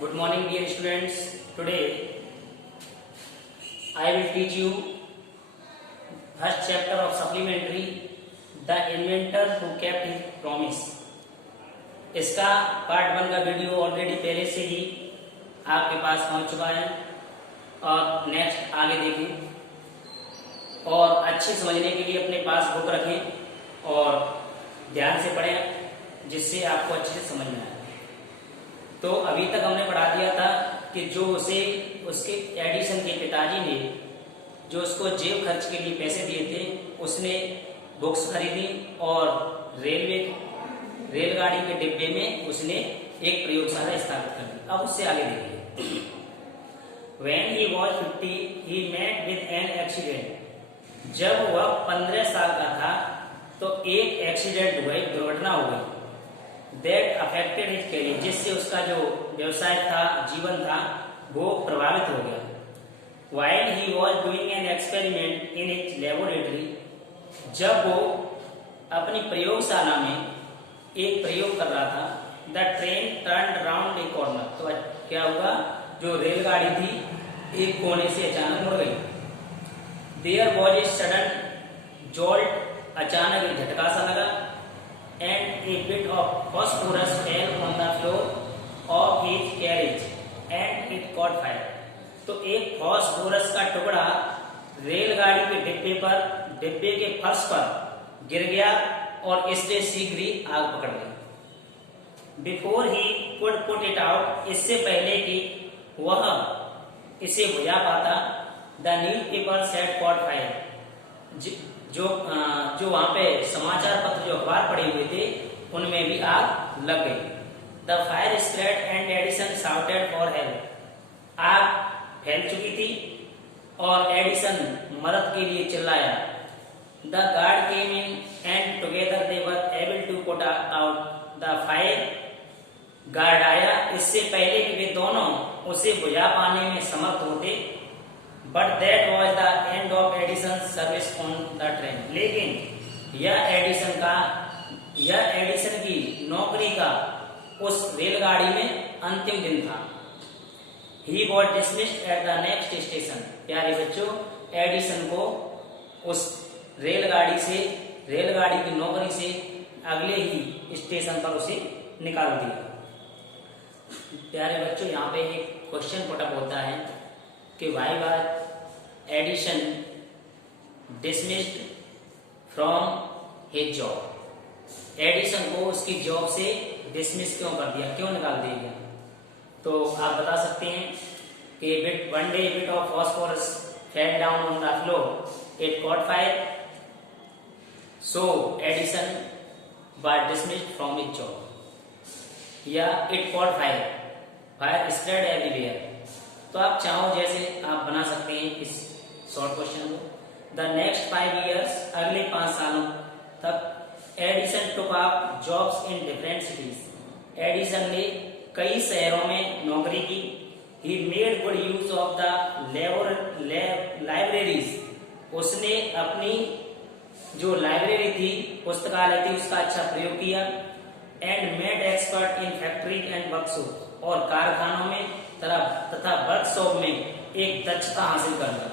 Good morning, dear students. Today I will teach you first chapter of supplementary, The Inventor Who Kept His Promise. इसका part 1 का video already पहले से ही आपके पास पहुंच चुका है और नेक्स्ट आगे देखें और अच्छे समझने के लिए अपने पास बुक रखें और ध्यान से पढ़ें जिससे आपको अच्छे से समझ में आए। तो अभी तक हमने पढ़ा दिया था कि जो उसे उसके एडिसन के पिताजी ने जो उसको जेब खर्च के लिए पैसे दिए थे उसने बुक्स खरीदी और रेलगाड़ी के डिब्बे में उसने एक प्रयोगशाला स्थापित कर दी। अब उससे आगे देखिए। When he was 50, he met with an accident. जब वह 15 साल का था तो एक एक्सीडेंट हुआ, एक दुर्घटना हो गई। That affected his career, जिससे उसका जो व्यवसाय था, जीवन था, वो प्रभावित हो गया। While he was doing an experiment in his laboratory, जब वो अपनी प्रयोगशाला में एक प्रयोग कर रहा था, the train turned round a corner, तो क्या हुआ, जो रेलगाड़ी थी एक कोने से अचानक मुड़ गई। There was a sudden jolt, अचानक एक झटका सा लगा। And a bit of phosphorus fell on the floor of his carriage and it caught fire. तो एक फॉस्फोरस का टुकड़ा रेलगाड़ी के डिब्बे के फर्श पर गिर गया और इससे शीघ्र ही आग पकड़ गई। Before he could put it out, इससे पहले कि वह इसे बुझा पाता, the newspaper had caught fire. जो वहां पे समाचार पत्र जो अखबार पड़े हुए थे उनमें भी आग लग गई। The fire spread and Edison shouted for help. आग फैल चुकी थी और एडिसन मदद के लिए चिल्लाया। The guard came in and together they were able to put out the fire. Guard आया इससे पहले कि वे दोनों उसे बुझा पाने में समर्थ होते। But that was the end of Edison's service on the train. लेकिन यह एडिसन की नौकरी का उस रेलगाड़ी में अंतिम दिन था। He was dismissed at the next station. प्यारे बच्चों, एडिसन को उस रेलगाड़ी की नौकरी से अगले ही स्टेशन पर उसे निकाल दिया। प्यारे बच्चों, यहाँ पे एक क्वेश्चन पुटअप होता है कि why was Edison dismissed from his job? Edison को उसकी जॉब से डिसमिस क्यों कर दिया, क्यों निकाल दिया गया? तो आप बता सकते हैं कि one day a bit of phosphorus fell down on the floor, it caught fire, so Edison was dismissed from his job. या it caught fire spread everywhere. तो आप चाहो जैसे आप बना सकते हैं इस शॉर्ट क्वेश्चन को। द नेक्स्ट 5 years, अगले 5 सालों तक Edison took up jobs in different cities. Edison ने कई शहरों में नौकरी की। He made good use of the libraries. उसने अपनी जो लाइब्रेरी थी, पुस्तकालय थी, उसका अच्छा प्रयोग किया। And made expert in factory and workshop, और कारखानों में तथा वर्कशॉप में एक दक्षता हासिल करना।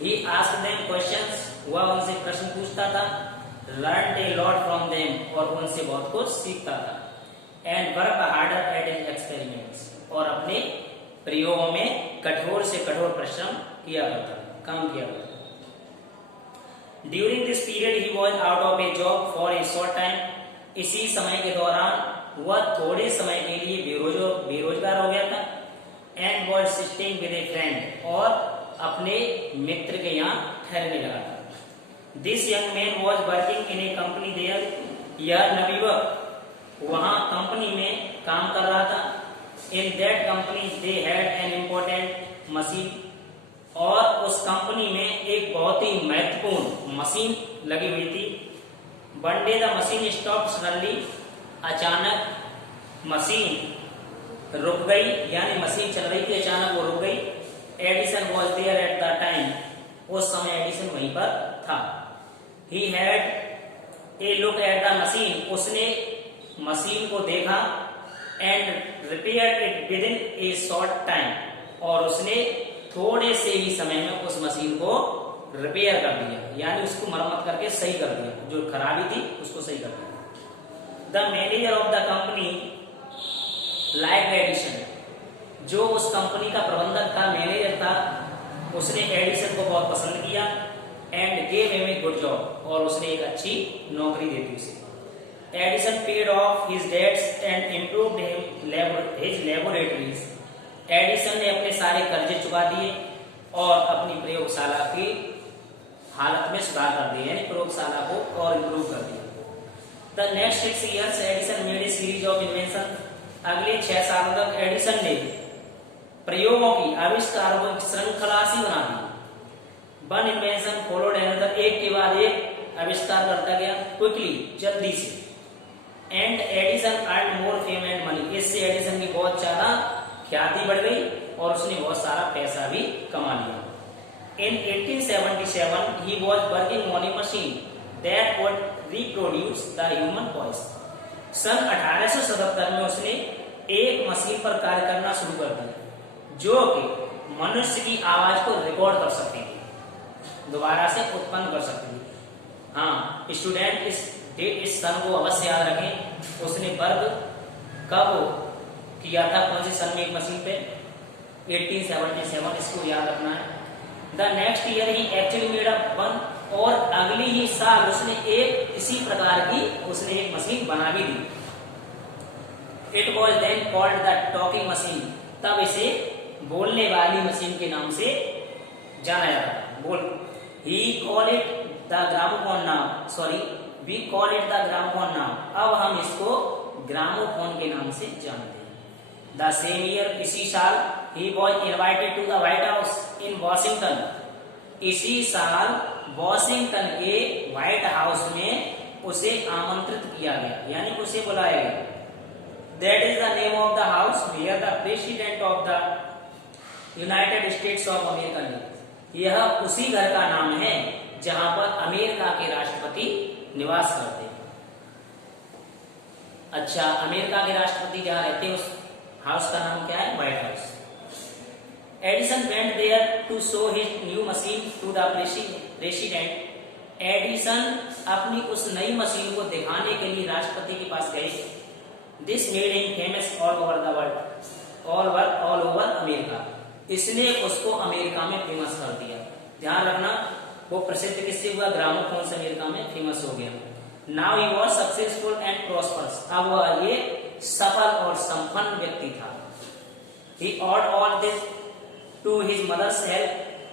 He asked them questions, वह उनसे प्रश्न पूछता था। Learned a lot from them, और उनसे बहुत कुछ सीखता था। And worked harder at his experiments, और अपने प्रयोगों में कठोर से कठोर परिश्रम किया करता, काम किया करता। During this period he was out of a job for a short time. इसी समय के दौरान वह थोड़े समय के लिए बेरोजगार हो गया था। And was sitting with a friend, और अपने मित्र के यहाँ ठहरने लगा था। This young man was working in a company there. यह नवयुवक वहाँ कंपनी में काम कर रहा था। In that company they had an important machine, और उस कंपनी में एक बहुत ही महत्वपूर्ण मशीन लगी हुई थी। One day the machine stopped suddenly. अचानक मशीन रुक गई, यानी मशीन चल रही थी, अचानक वो रुक गई। Edison was there at the time. उस समय एडिसन वहीं पर था। He had a look at the machine. उसने मशीन को देखा। And repair it within a short time, और उसने थोड़े से ही समय में उस मशीन को रिपेयर कर दिया, यानी उसको मरम्मत करके सही कर दिया, जो खराबी थी उसको सही कर दिया। The manager of the company like Edison, जो उस कंपनी का प्रबंधक था, मैनेजर था, उसने एडिसन को बहुत पसंद किया। And gave him a good job, और उसने एक अच्छी नौकरी दे दी उसे। Edison paid off his debts and improved his laboratories, Edison ने अपने सारे कर्जे चुका दिए और अपनी प्रयोगशाला की हालत में सुधार कर दिया, यानी प्रयोगशाला को और इम्प्रूव कर दिया। The next 6 years Edison made a series of invention, अगले 6 सालों तक एडिसन ने प्रयोगों की, आविष्कारों की श्रृंखला सी बना दी। वन इन्वेंशन फॉलोड अनदर, एक के बाद एक आविष्कार करता गया क्विकली, जल्दी से। And Edison earn more fame and money, इससे एडिसन की बहुत ज्यादा ख्याति बढ़ गई और उसने बहुत सारा पैसा भी कमा लिया। इन 1877 he was working on a machine that would reproduce the human voice, सन 1877 में उसने एक मशीन पर कार्य करना शुरू कर दिया जो कि मनुष्य की आवाज को रिकॉर्ड कर सकती थी, दोबारा से उत्पन्न कर सकती थी। हाँ, स्टूडेंट इस सन को अवश्य याद रखें, उसने वर्क कब किया था, कौन सी सन में एक मशीन पे, 1877, इसको याद रखना है। The next year he actually made up one, और अगली ही साल उसने एक इसी प्रकार की उसने एक मशीन बना भी दी। It was then called the talking machine, तब इसे बोलने वाली मशीन के नाम से जाना जाता था। बोल he call it the gramophone now, sorry we call it the gramophone now, अब हम इसको ग्रामोफोन के नाम से जानते हैं। द सेम ईयर, इसी साल, he was invited to the White House in Washington, इसी साल वॉशिंगटन के व्हाइट हाउस में उसे आमंत्रित किया गया, यानी उसे बुलाया गया। That is the name of the house where the president of the United States of America lives, यह उसी घर का नाम है जहां पर अमेरिका के राष्ट्रपति निवास करते हैं। अच्छा, अमेरिका के राष्ट्रपति जहां रहते हैं उस हाउस का नाम क्या है? White House. Edison went there to show his new machine to the president, Edison अपनी उस नई मशीन को दिखाने के लिए राष्ट्रपति के पास गए। This made him famous all over the world, all over America, इसने उसको अमेरिका में फेमस कर दिया। ध्यान रखना, वो प्रसिद्ध किससे हुआ? ग्रामोफोन से अमेरिका में फेमस हो गया। Now he was successful and prosperous, अब वह ये सफल और संपन्न व्यक्ति था। He owed all this to his mother's help,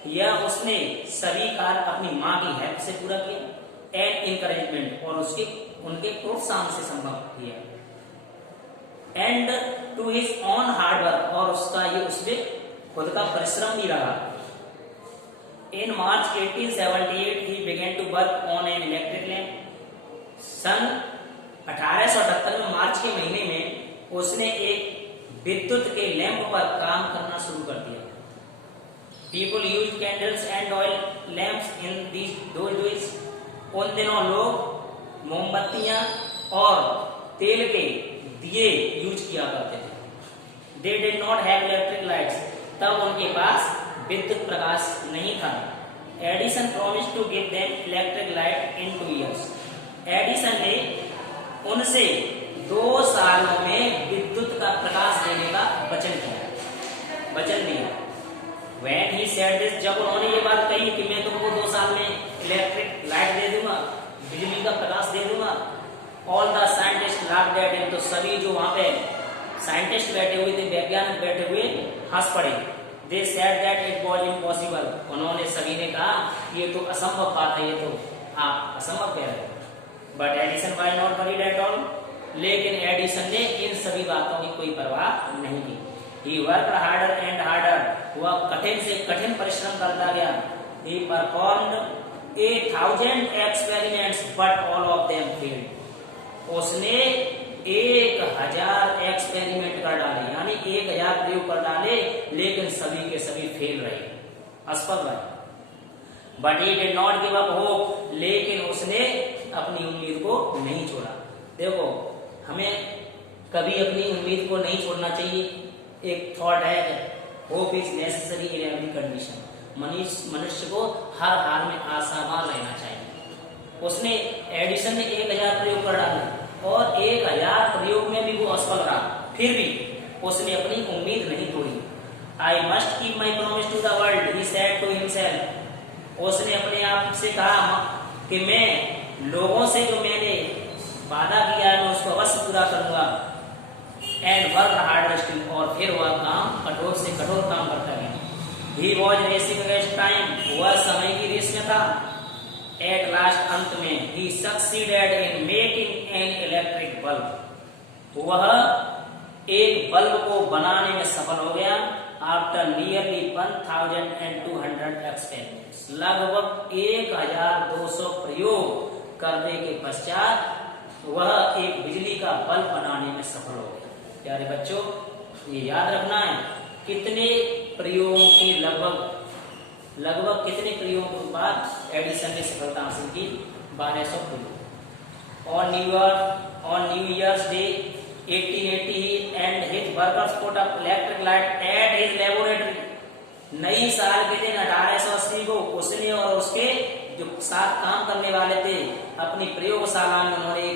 यह उसने सभी कार्य अपनी माँ की हेल्प से पूरा किया। एंड इनकरेजमेंट, और उसके उनके प्रोत्साहन से संभव किया। And to his own hard work, और उसका ये उसमें खुद का परिश्रम भी रहा। इन मार्च 1878 he began to work on an electric lamp, सन 1878 में मार्च के महीने में उसने एक विद्युत के लैंप पर काम करना शुरू कर दिया। People used candles and oil lamps in those days, उन दिनों लोग मोमबत्तियां और तेल के दिए यूज किया करते थे। They did not have electric lights, तब उनके पास विद्युत प्रकाश नहीं था। Edison promise to give them electric light in 2 years, Edison ने उनसे 2 सालों में विद्युत का प्रकाश देने का वचन दिया। When he said this, जब उन्होंने ये बात कही कि मैं तुमको 2 साल में इलेक्ट्रिक लाइट दे दूंगा, बिजली का प्रकाश दे दूंगा, all the scientist laughed at him, तो सभी जो वहां पे साइंटिस्ट बैठे हुए थे, वैज्ञानिक बैठे हुए, हंस पड़े। They said that it was impossible, उन्होंने सभी ने कहा ये तो असंभव बात है, ये तो आप असंभव कह रहे हो। But Edison was not worried at all, लेकिन एडिसन ने इन सभी बातों की कोई परवाह नहीं की। He worked harder and harder, वह कठिन से कठिन परिश्रम करता गया। He performed 1000 experiments, but all of them failed, उसने 1000 एक्सपेरिमेंट कर डाले, यानी 1000 प्रयोग कर डाले, लेकिन सभी के सभी फेल रहे, असफल रहे। But he did not give up hope, लेकिन उसने अपनी उम्मीद को नहीं छोड़ा। देखो, हमें कभी अपनी उम्मीद को नहीं छोड़ना चाहिए। एक थॉट है, hope is necessary in every condition. मनुष्य को हर हाल में आशावान रहना चाहिए। उसने एडिसन ने 1000 प्रयोग कर डाले और 1000 प्रयोग में भी वो असफल रहा, फिर भी उसने अपनी उम्मीद नहीं तोड़ी। I must keep my promise to the world, he said to himself. उसने अपने आप से कहा कि मैं लोगों से जो मैंने वादा किया है मैं उसको अवश्य पूरा करूंगा। एंड वर्क हार्ड स्टिल, और फिर वह काम कठोर से कठोर काम करता गया। He was racing against time, वह समय की रेस में था। एट लास्ट, अंत में, he succeeded in making an electric bulb, वह एक बल्ब को बनाने में सफल हो गया। आफ्टर नियरली 1200 एक्सपेरिमेंट्स, लगभग 1200 प्रयोग करने के पश्चात वह एक बिजली का बल्ब बनाने में सफल हो गया। प्यारे बच्चों, ये याद रखना है कितने प्रयोगों के लगभग कितने प्रयोगों के बाद एडिसन ने सफलता हासिल की? 1200 प्रयोग। On new years day 1880 and his workers put up electric light at his laboratory. नई साल के दिन 1880 को उसने और उसके जो साथ काम करने वाले थे अपनी प्रयोगशाला में उन्होंने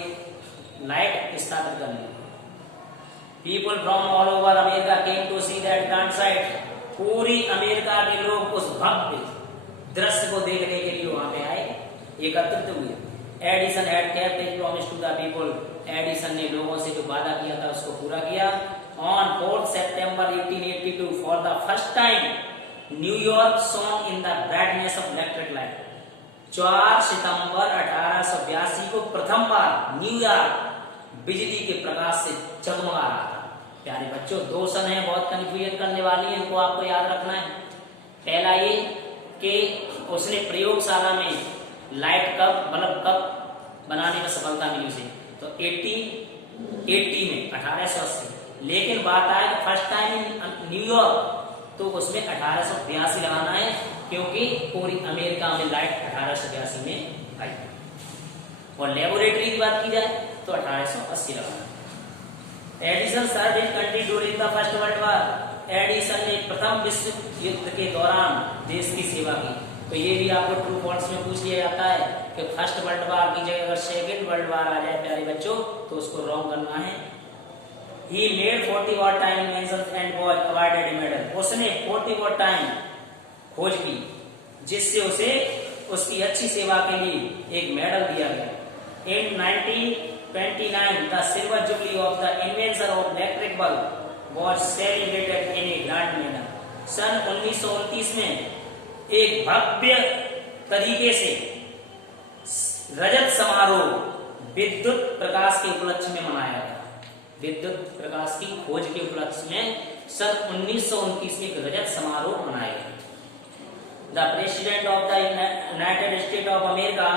लाइट स्थापित कर ली। People from all over America came to see that grand sight. पूरी अमेरिका के लोग उस भव्य दृश्य को देखने के लिए वहां पे आए, एकत्रित हुए। Edison had kept his promise to the people. Edison ने लोगों से जो वादा किया था उसको पूरा किया। On 4 September 1882 for the first time New York shown in the brightness of electric light. 4 सितंबर 1882 को प्रथम बार न्यूयॉर्क बिजली के प्रकाश से चमका रहा था। प्यारे बच्चों, 2 सन है, बहुत कंफ्यूजन करने वाली है, इनको आपको याद रखना है। पहला ये कि उसने प्रयोगशाला में बल्ब कब बनाने में सफलता मिली उसे, तो 1880 में 1880। लेकिन बात आए फर्स्ट टाइम इन न्यूयॉर्क, तो उसमें 1882 लगाना है क्योंकि पूरी अमेरिका में लाइट 1882 में आई। और लेबोरेटरी की बात की जाए तो 1880 लगाना। Edison serve in country during the First World War. Edison ने प्रथम विश्व युद्ध के दौरान देश की सेवा की। तो ये भी आपको ट्रू फॉल्स में पूछ लिया जाता है कि फर्स्ट वर्ल्ड वॉर की जगह अगर सेकेंड वर्ल्ड वॉर आ जाए प्यारे बच्चों तो उसको रॉन्ग करना है। He made 40 war time inventions and was awarded a medal. उसने 40 war time खोज की जिससे उसे उसकी अच्छी सेवा के लिए एक मेडल दिया गया। In 1929, the silver jubilee of the invention of electric bulb was celebrated in a grand manner. सन 1929 में एक भव्य तरीके से रजत समारोह विद्युत प्रकाश के उपलक्ष्य में मनाया गया। विद्युत प्रकाश की खोज के उपलक्ष्य में सन 1929 में एक रजत समारोह मनाया गया। The President of the United States of America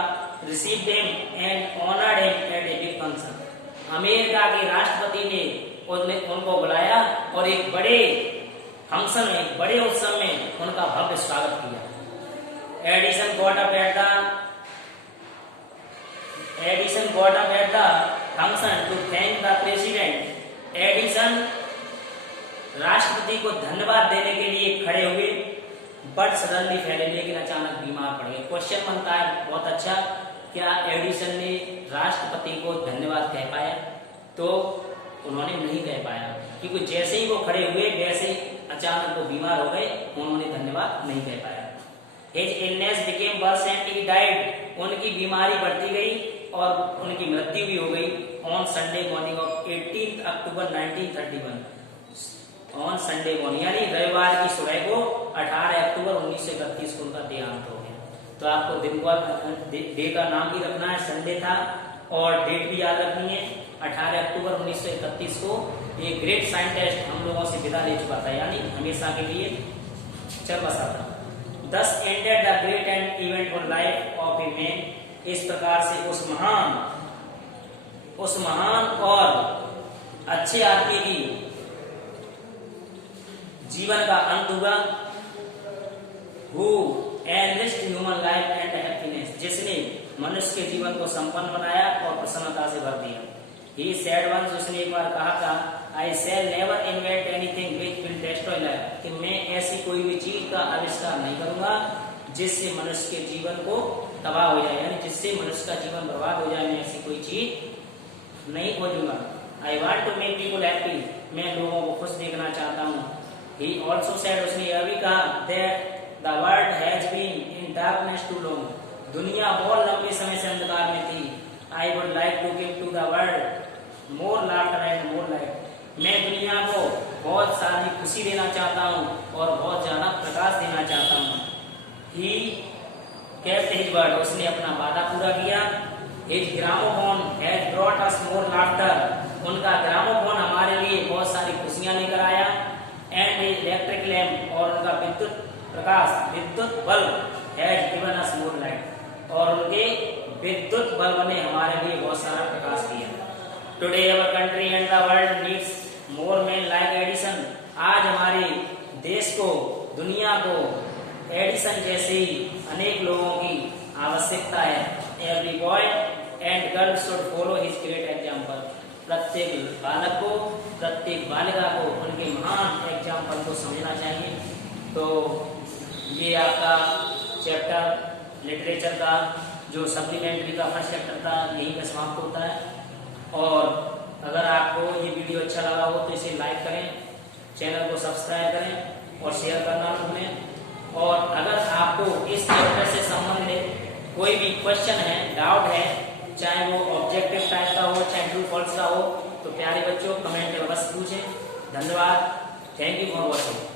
received him and honored him at a big function. America के राष्ट्रपति ने उनको बुलाया और एक बड़े फंक्शन में, बड़े उत्सव में उनका भव्य स्वागत किया। Edison got up at the function to thank the president. Edison राष्ट्रपति को धन्यवाद देने के लिए खड़े हुए, बट सडनली फैले, लेकिन अचानक बीमार पड़ गए। क्वेश्चन बनता है बहुत अच्छा, क्या एडिसन ने राष्ट्रपति को धन्यवाद कह पाया? तो उन्होंने नहीं कह पाया, क्योंकि जैसे ही वो खड़े हुए वैसे ही अचानक वो बीमार हो गए, उन्होंने धन्यवाद नहीं कह पाया। His illness became worse and he died. उनकी बीमारी बढ़ती गई और उनकी मृत्यु भी हो गई। On Sunday morning of 18 October 1931, on Sunday morning यानी रविवार की सुबह को 18 अक्टूबर 1931 को उनका देहांत हो गया। तो आपको डे का नाम भी रखना है, संडे था, और डेट भी याद रखनी है। 18 अक्टूबर 1931 को एक ग्रेट साइंटिस्ट हम लोगों से विदा ले चुका था, यानी हमेशा के लिए चल बसा था। Thus ended the great and eventful life of a man. इस प्रकार से उस महान और अच्छे आदमी की जीवन का अंत हुआ। Who enriched human life and happiness, जिसने मनुष्य के जीवन को संपन्न बनाया और प्रसन्नता से भर दिया। ही सेड वंस, उसने एक बार कहा था, I shall never invent anything which will destroy life, कि मैं ऐसी कोई भी चीज का आविष्कार नहीं करूंगा जिससे मनुष्य के जीवन को तबाह हो जाए, यानी जिससे मनुष्य का जीवन बर्बाद हो जाए, मैं ऐसी कोई चीज नहीं खोजूंगा। I want to make people happy, मैं लोगों को खुश देखना चाहता हूँ। ही ऑल्सो सेड, उसने यह भी कहा, that the world has been in darkness too long, दुनिया बहुत लंबे समय से अंधकार में थी। I would like to give to the world more laughter and more light, मैं दुनिया को बहुत सारी खुशी देना चाहता हूँ और बहुत ज्यादा प्रकाश देना चाहता हूँ। ही केप्ट हिज वर्ड, उसने अपना वादा पूरा किया। His gramophone has brought us more laughter, उनका ग्रामोफोन हमारे लिए बहुत सारी खुशियां लेकर आया। एंड हिज इलेक्ट्रिक लैम्प, और उनका विद्युत प्रकाश, विद्युत bulb, has given us more light, और उनके विद्युत बल्ब ने हमारे लिए बहुत सारा प्रकाश दिया। Today our country and the world needs more man like Edison, आज हमारे देश को, दुनिया को एडिसन जैसे ही अनेक लोगों की आवश्यकता है। Every boy and girl should follow his great example, प्रत्येक बालक को, प्रत्येक बालिका को उनके महान एग्जाम्पल को समझना चाहिए। तो ये आपका चैप्टर लिटरेचर का जो सप्लीमेंट्री का फर्स्ट चैप्टर था यहीं पे समाप्त होता है। और अगर आपको ये वीडियो अच्छा लगा हो तो इसे लाइक करें, चैनल को सब्सक्राइब करें और शेयर करना न भूलें। और अगर आपको इस चैप्टर से संबंधित कोई भी क्वेश्चन है, डाउट है, चाहे वो ऑब्जेक्टिव टाइप का हो, चाहे ट्रू फॉल्स का हो, तो प्यारे बच्चों कमेंट में बस पूछें। धन्यवाद, थैंक यू फॉर वॉचिंग।